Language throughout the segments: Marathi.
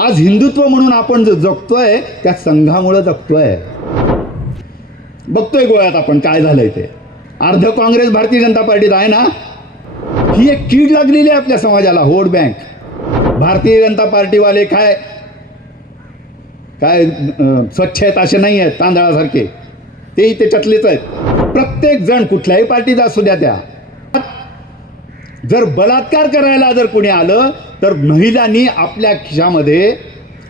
आज हिंदुत्व म्हणून आपण जो जगतोय त्या संघामुळे जगतोय. बघतोय गोव्यात आपण काय झालंय ते. अर्ध काँग्रेस भारतीय जनता पार्टीत आहे ना. ही एक कीड लागलेली आहे आपल्या समाजाला. Vote bank. भारतीय जनता पार्टीवाले काय काय स्वच्छ आहेत असे नाही आहेत तांदळासारखे. तेही त्याच्यातलेच आहेत. प्रत्येक जण कुठल्याही पार्टीचा असू द्या त्या. जर बलात्कार करायला जर कोणी आलं तर महिलांनी आपल्या खिशामध्ये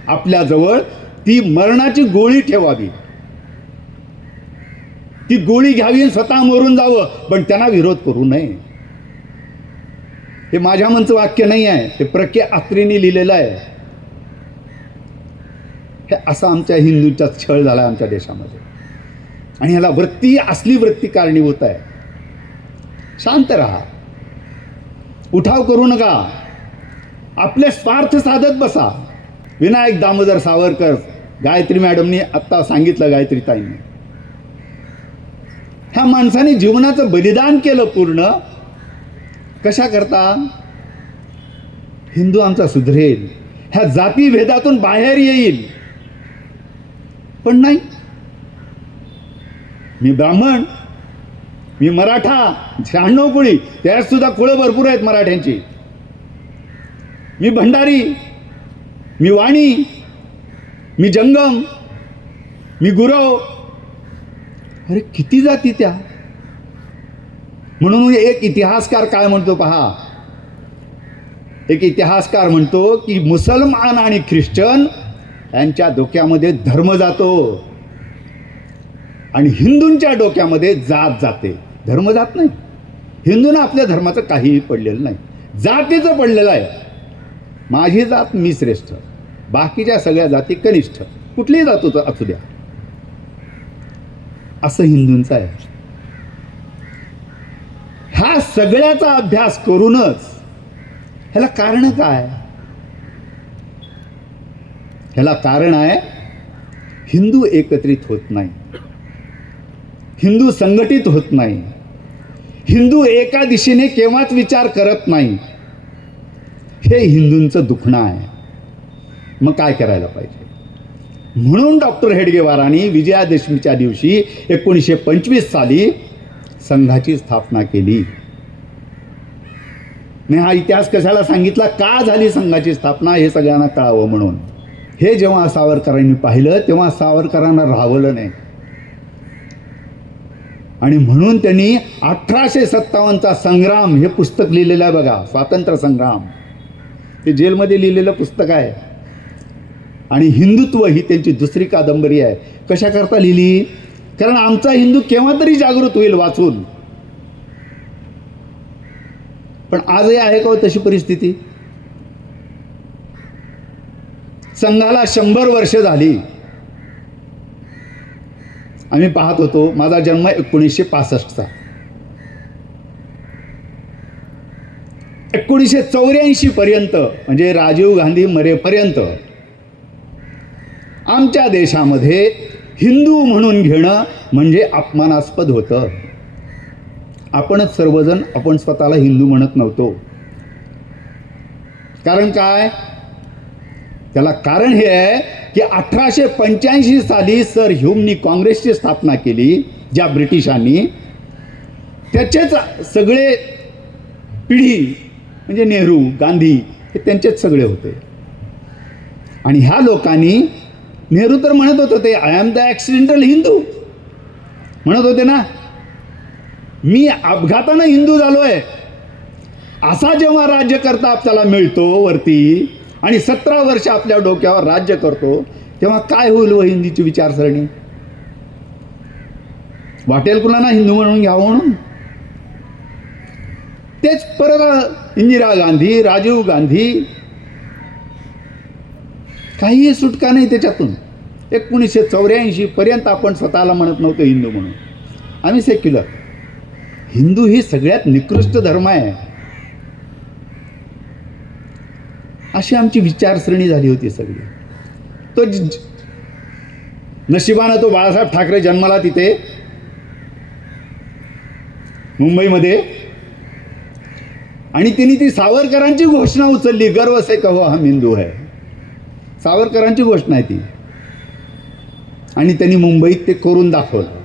आपल्याजवळ ती मरणाची गोळी ठेवावी. ती गोळी घ्यावी आणि स्वतः मरून जावं. पण त्यांना विरोध करू नये. हे माझ्या मनचं वाक्य नाही आहे. ते प्रके आत्रेंनी लिहिलेलं आहे. हे असा आमच्या हिंदूंचा छळ झाला आमच्या देशामध्ये. आणि ह्याला वृत्ती असली वृत्ती कारणीभूत आहे. शांत राहा. उठाव करू नका. आपले स्वार्थ साधत बसा. विनायक दामोदर सावरकर, गायत्री मॅडमनी आत्ता सांगितलं, गायत्री ताईंनी, ह्या माणसाने जीवनाचं बलिदान केलं पूर्ण. कशा करता? हिंदू आमचा सुधरेल, ह्या जातीभेदातून बाहेर येईल. पण नाही. मी ब्राह्मण, मी मराठा, 96 कुळी, त्यात सुद्धा कुळं भरपूर आहेत मराठ्यांची. मी भंडारी, मी वाणी, मी जंगम, मी गुरव. अरे किती जाती त्या. म्हणून एक इतिहासकार काय म्हणतो पहा. एक इतिहासकार म्हणतो की मुसलमान आणि ख्रिश्चन यांच्या डोक्यामध्ये धर्म जातो आणि हिंदूंच्या डोक्यामध्ये जात जाते. धर्म जात नाही. हिंदूंना आपल्या धर्माचं काहीही पडलेलं नाही. जातीचं पडलेलं आहे. माझी जात मी श्रेष्ठ, बाकीच्या सगळ्या जाती कनिष्ठ. कुठलीही जात असू द्या, असं हिंदूंचं आहे. ह्या सगळ्याचा अभ्यास करूनच ह्याला कारण काय? ह्याला कारण आहे हिंदू एकत्रित होत नाही. हिंदू संघटित होत नाही. हिंदू एका दिशेने केव्हाच विचार करत नाही. हे हिंदूंचं दुखणं आहे. मग काय करायला पाहिजे? म्हणून डॉक्टर हेडगेवारांनी विजयादशमीच्या दिवशी 1925 साली संघाची स्थापना केली. मी हा इतिहास कशाला सांगितला, का झाली संघाची स्थापना, हे सगळ्यांना कळावं म्हणून. हे जेव्हा सावरकरांनी पाहिलं तेव्हा सावरकरांना राहवलं नाही. आणि म्हणून त्यांनी 1857चा संग्राम हे पुस्तक लिहिलेलं आहे बघा. स्वातंत्र्य संग्राम हे जेलमध्ये लिहिलेलं पुस्तक आहे. आणि हिंदुत्व ही त्यांची दुसरी कादंबरी आहे. कशाकरता लिहिली? कारण आमचा हिंदू केव्हा तरी जागृत होईल वाचून. पण आजही आहे का तशी परिस्थिती? संघाला 100 वर्ष झाली. आम्ही पाहत होतो. माझा जन्म 1965चा. 1984 पर्यंत म्हणजे राजीव गांधी मरेपर्यंत आमच्या देशामध्ये हिंदू म्हणून घेणं म्हणजे अपमानास्पद होतं. आपणच सर्वजण आपण स्वतःला हिंदू म्हणत नव्हतो. कारण काय? त्याला कारण हे आहे की 1885 साली सर ह्यूमनी काँग्रेसची स्थापना केली, ज्या ब्रिटिशांनी. त्याचेच सगळे पिढी म्हणजे नेहरू, गांधी हे त्यांचेच सगळे होते. आणि ह्या लोकांनी, नेहरू तर म्हणत होते I am the accidental Hindu म्हणत होते ना. मी अपघातानं हिंदू झालोय. असा जेव्हा राज्यकर्ता आपल्याला मिळतो वरती आणि 17 वर्ष आपल्या डोक्यावर राज्य करतो, तेव्हा काय होईल व हिंदीची विचारसरणी? वाटेल कुणाला हिंदू म्हणून घ्यावं म्हणून. तेच परत इंदिरा गांधी, राजीव गांधी, काहीही सुटका नाही त्याच्यातून. 1984 पर्यंत आपण स्वतःला म्हणत नव्हतो हिंदू म्हणून. आम्ही सेक्युलर. हिंदू ही सगळ्यात निकृष्ट धर्म आहे, अशी आमची विचारसरणी झाली होती सगळी. तो नशिबानं तो बाळासाहेब ठाकरे जन्माला तिथे मुंबईमध्ये. आणि तिने ती सावरकरांची घोषणा उचलली, गर्व से कहो हम हिंदू है. सावरकरांची गोष्ट नाही ती. आणि त्यांनी मुंबईत ते करून दाखवलं.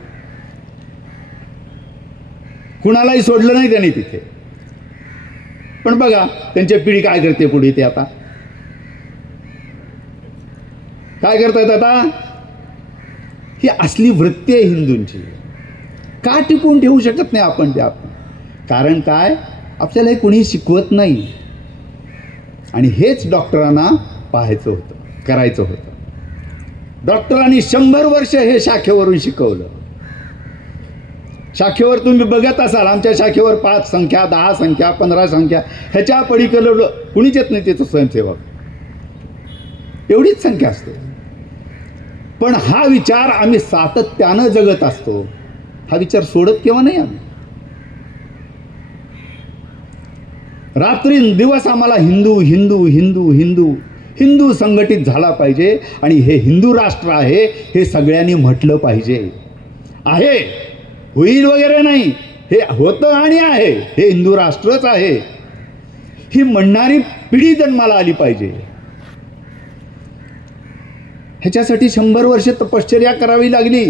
कुणालाही सोडलं नाही त्यांनी तिथे. पण बघा त्यांची पिढी काय करते पुढे. ते आता काय करतायत आता. ही असली वृत्ती आहे हिंदूंची. का टिकवून ठेवू शकत नाही आपण ते आपण. कारण काय, आपल्याला हे कोणी शिकवत नाही. आणि हेच डॉक्टरांना पाहायचं होतं, करायचं होतं. डॉक्टरांनी 100 वर्ष हे शाखेवरून शिकवलं. शाखेवर तुम्ही बघत असाल, आमच्या शाखेवर 5 संख्या, 10 संख्या, 15 संख्या, ह्याच्या पलीकडे कुणीच येत नाही त्याचं स्वयंसेवक. एवढीच संख्या असते. पण हा विचार आम्ही सातत्यानं जगत असतो. हा विचार सोडत केव्हा नाही आम्ही. रात्री दिवस आम्हाला हिंदू हिंदू हिंदू हिंदू हिंदू संघटित झाला पाहिजे. आणि हे हिंदू राष्ट्र आहे हे सगळ्यांनी म्हटलं पाहिजे. आहे, होईल वगैरे नाही, हे होतं आणि आहे, हे हिंदू राष्ट्रच आहे, ही म्हणणारी पिढी जन्माला आली पाहिजे. ह्याच्यासाठी 100 वर्ष तपश्चर्या करावी लागली.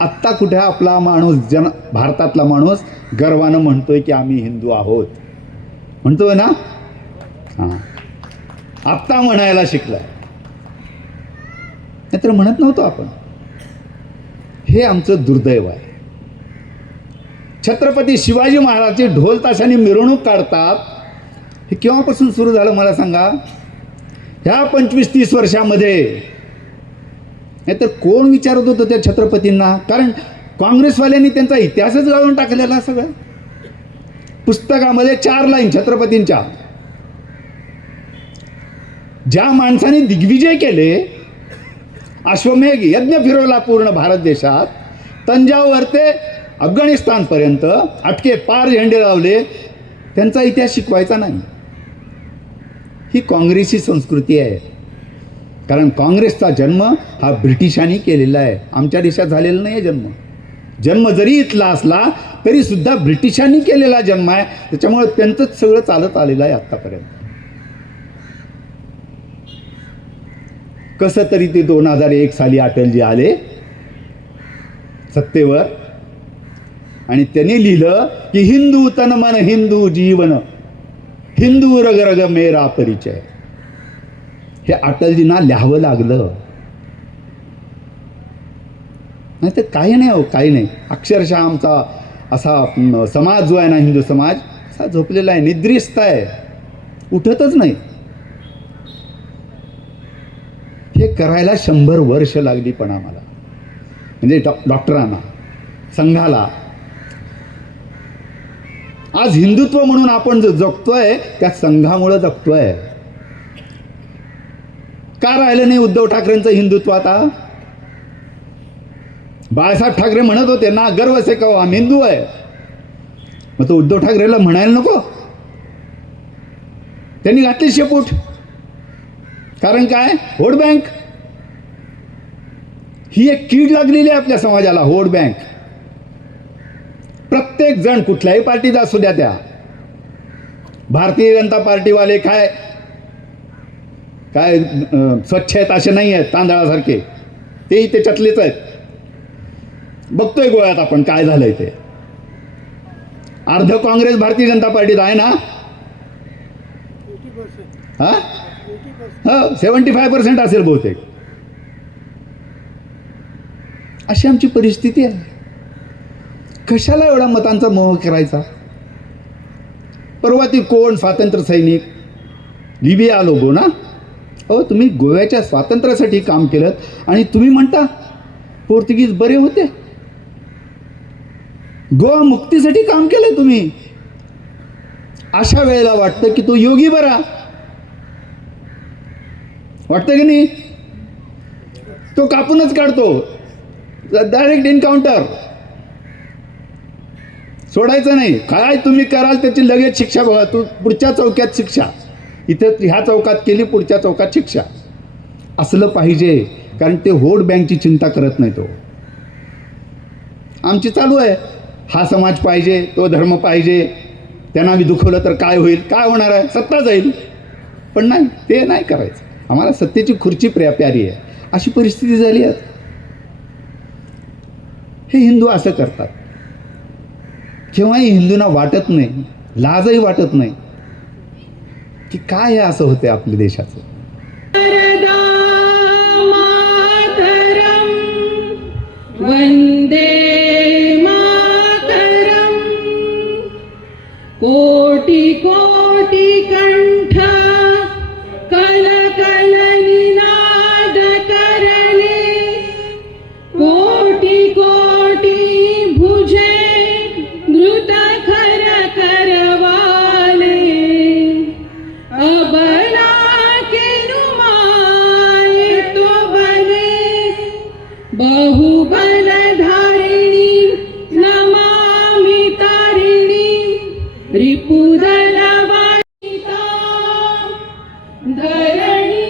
आत्ता कुठे आपला माणूस, भारतातला माणूस गर्वानं म्हणतोय की आम्ही हिंदू आहोत. म्हणतोय ना. हां, आत्ता म्हणायला शिकलाय, नाहीतर म्हणत नव्हतो आपण. हे आमचं दुर्दैव आहे. छत्रपती शिवाजी महाराजचे ढोल ताशाने मिरवणूक काढतात. हे केव्हापासून सुरू झालं मला सांगा. ह्या 25-30 वर्षामध्ये. नाहीतर कोण विचारत होतं त्या छत्रपतींना. कारण काँग्रेसवाल्यांनी त्यांचा इतिहासच गाळून टाकलेला सगळं. पुस्तकामध्ये 4 लाईन छत्रपतींच्या. ज्या माणसाने दिग्विजय केले, अश्वमेघ यज्ञ फिरवला पूर्ण भारत देशात, तंजावर ते अफगाणिस्तानपर्यंत अटके पार झेंडे लावले, त्यांचा इतिहास शिकवायचा नाही. ही काँग्रेसी संस्कृती आहे. कारण काँग्रेसचा जन्म हा ब्रिटिशांनी केलेला आहे, आमच्या देशात झालेला नाही आहे जन्म. जन्म जरी इथला असला तरी सुद्धा ब्रिटिशांनी केलेला जन्म आहे. त्याच्यामुळे त्यांचंच सगळं चालत आलेलं आहे आत्तापर्यंत. कसं तरी ते 2001 साली अटलजी आले सत्तेवर आणि त्यांनी लिहिलं की हिंदू तन मन हिंदू जीवन, हिंदू रग रग मेरा परिचय. हे अटलजींना लिहावं लागलं. नाही तर काही नाही हो, काही नाही. अक्षरशः आमचा असा समाज जो आहे ना, हिंदू समाज असा झोपलेला आहे, निद्रिस्त आहे, उठतच नाही. हे करायला 100 वर्ष लागली पण आम्हाला, म्हणजे डॉक्टरांना, संघाला. आज हिंदुत्व म्हणून आपण जो जगतोय त्या संघामुळे जगतोय. का राहिलं नाही उद्धव ठाकरेंचं हिंदुत्व आता. बाळासाहेब ठाकरे म्हणत होते ना, गर्व से कहो आम्ही हिंदू आहे. मग तो उद्धव ठाकरेला म्हणायला नको. त्यांनी घातली शेपूट. कारण काय, वोट बँक ही एक कीड लागलेली आहे आपल्या समाजाला. Vote bank. प्रत्येक जण कुठल्याही पार्टीचा असू द्या, त्या भारतीय जनता पार्टीवाले काय काय स्वच्छ आहेत असे नाही आहेत, तांदळासारखे. तेही त्याच्यातलेच आहेत. बघतोय गोव्यात आपण काय झालंय ते. अर्ध काँग्रेस भारतीय जनता पार्टीत आहे ना. हा, 75% असेल बहुतेक. अशी आमची परिस्थिती आहे. कशाला एवढा मतांचा मोह करायचा. परवा ती कोण स्वातंत्र्य सैनिक लिबिया लोगो ना. अहो, तुम्ही गोव्याच्या स्वातंत्र्यासाठी काम केलं आणि तुम्ही म्हणता पोर्तुगीज बरे होते. गोवा मुक्तीसाठी काम केलं तुम्ही. अशा वेळेला वाटतं की तो योगी बरा. वाटतं की नाही. तो कापूनच काढतो, डायरेक्ट एन्काउंटर. सोडायचं नाही. काय तुम्ही कराल त्याची लगेच शिक्षा बघा. तू पुढच्या चौक्यात शिक्षा, इथं ह्या चौकात केली, पुढच्या चौकात शिक्षा. असलं पाहिजे. कारण ते वोट बँकची चिंता करत नाही. तो आमची चालू आहे, हा समाज पाहिजे, तो धर्म पाहिजे. त्यांना मी दुखवलं तर काय होईल, काय होणार आहे, सत्ता जाईल. पण नाही, ते नाही करायचं. आम्हाला सत्तेची खुर्ची प्यारी आहे, अशी परिस्थिती झाली आहे. हे हिंदू असं करतात. केव्हाही हिंदूंना वाटत नाही, लाजही वाटत नाही की काय हे असं होते आपल्या देशाचं. वंदे मातरम. कोटि कोटि कंठ कल कल निनाद करले. कोटि कोटि भुजे द्रुत खर करवाले. अबला के नुमाए तो बने बहुबल धारिणी. नमामि तारिणी रिपुदल वासिता. धरणी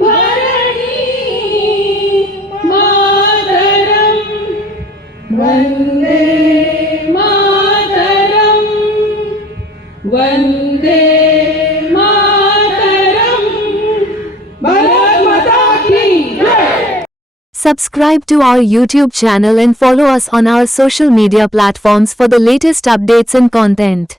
भरणी मातरम. वंदे मातरम. वंदे मातरम. भारत माता की जय. Subscribe to our YouTube channel and follow us on our social media platforms for the latest updates and content.